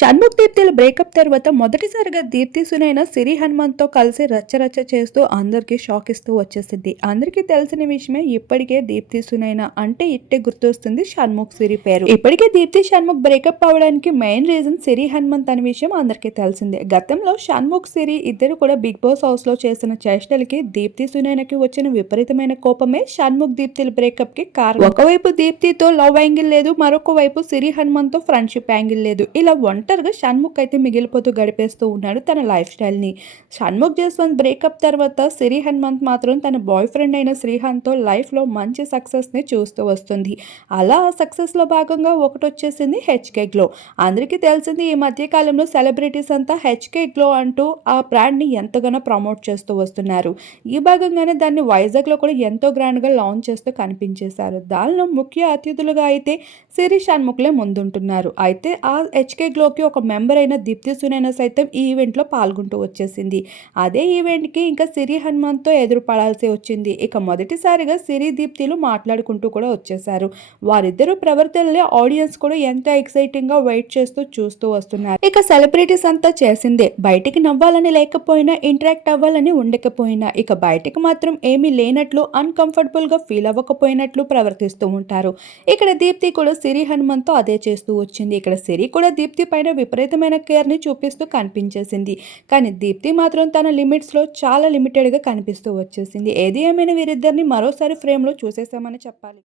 Shanmukh దీప్తిల breakup తర్వాత మొదటిసారిగా దీప్తి సునైన సిరి హనుమాన్తో కలిసి రచ్చరచ్చ చేస్తూ అందరికీ షాక్ ఇస్తూ వచ్చేసింది. అందరికీ తెలిసిన విషయమే ఇప్పటికే దీప్తి సునైన అంటే ఇట్టే గుర్తొస్తుంది షణ్ముఖ్ సిరి పేరు. ఇప్పటికే దీప్తి షణ్ముఖ్ బ్రేకప్ అవడానికి మెయిన్ రీజన్ సిరి హనుమంత్ అనే విషయం అందరికీ తెలిసిందే. గతంలో షణ్ముఖ్ సిరి ఇద్దరు కూడా బిగ్ బాస్ హౌస్లో చేసిన చేష్టలకి దీప్తి సునైనకి వచ్చిన విపరీతమైన కోపమే షణ్ముఖ్ దీప్తిల బ్రేకప్కి కారణం. ఒకవైపు దీప్తితో లవ్ యాంగిల్ లేదు మరొక వైపు సిరి హనుమంత్తో ఫ్రెండ్షిప్ యాంగిల్ లేదు. ఇలా బెటర్గా షణ్ముఖ్ అయితే మిగిలిపోతూ గడిపేస్తూ ఉన్నాడు తన లైఫ్ స్టైల్ని. షణ్ముఖ్ జస్వంత్ బ్రేకప్ తర్వాత సిరి హనుమంత్ మాత్రం తన బాయ్ ఫ్రెండ్ అయిన శ్రీహాంత్తో లైఫ్లో మంచి సక్సెస్ని చూస్తూ వస్తుంది. అలా ఆ సక్సెస్లో భాగంగా ఒకటి వచ్చేసింది హెచ్కే గ్లో. అందరికీ తెలిసింది ఈ మధ్యకాలంలో సెలబ్రిటీస్ అంతా హెచ్కే గ్లో అంటూ ఆ బ్రాండ్ని ఎంతగానో ప్రమోట్ చేస్తూ వస్తున్నారు. ఈ భాగంగానే దాన్ని వైజాగ్లో కూడా ఎంతో గ్రాండ్గా లాంచ్ చేస్తూ కనిపించేశారు. దానిలో ముఖ్య అతిథులుగా అయితే సిరి షణ్ముఖ్లే ముందుంటున్నారు. అయితే ఆ హెచ్కే గ్లోకి ఒక మెంబర్ అయిన దీప్తి సునైన సైతం ఈ ఈవెంట్లో పాల్గొంటూ వచ్చేసింది. అదే ఈవెంట్కి ఇంకా సిరి హనుమంత్తో ఎదురుపడాల్సి వచ్చింది. ఇక మొదటిసారిగా సిరి దీప్తిలు మాట్లాడుకుంటూ కూడా వచ్చేసారు వారిద్దరు ప్రవర్తనలే ఆడియన్స్ కూడా ఎంతో ఎక్సైటింగ్గా వెయిట్ చేస్తూ చూస్తూ వస్తున్నారు. ఇక సెలబ్రిటీస్ అంతా చేసిందే. బయటికి నవ్వాలని లేకపోయినా ఇంటరాక్ట్ అవ్వాలని ఉండకపోయినా ఇక బయటికి మాత్రం ఏమీ లేనట్లు అన్కంఫర్టబుల్గా ఫీల్ అవ్వకపోయినట్లు ప్రవర్తిస్తూ ఉంటారు. ఇక్కడ దీప్తి కూడా సిరి హనుమంత్తో అదే చేస్తూ వచ్చింది. ఇక్కడ సిరి కూడా దీప్తి పైన విపరీతమైన కేర్ని చూపిస్తూ కనిపించేసింది. కానీ దీప్తి మాత్రం తన లిమిట్స్లో చాలా లిమిటెడ్గా కనిపిస్తూ వచ్చేసింది. ఏది ఏమైనా వీరిద్దరిని మరోసారి ఫ్రేమ్లో చూసేసామని చెప్పాలి.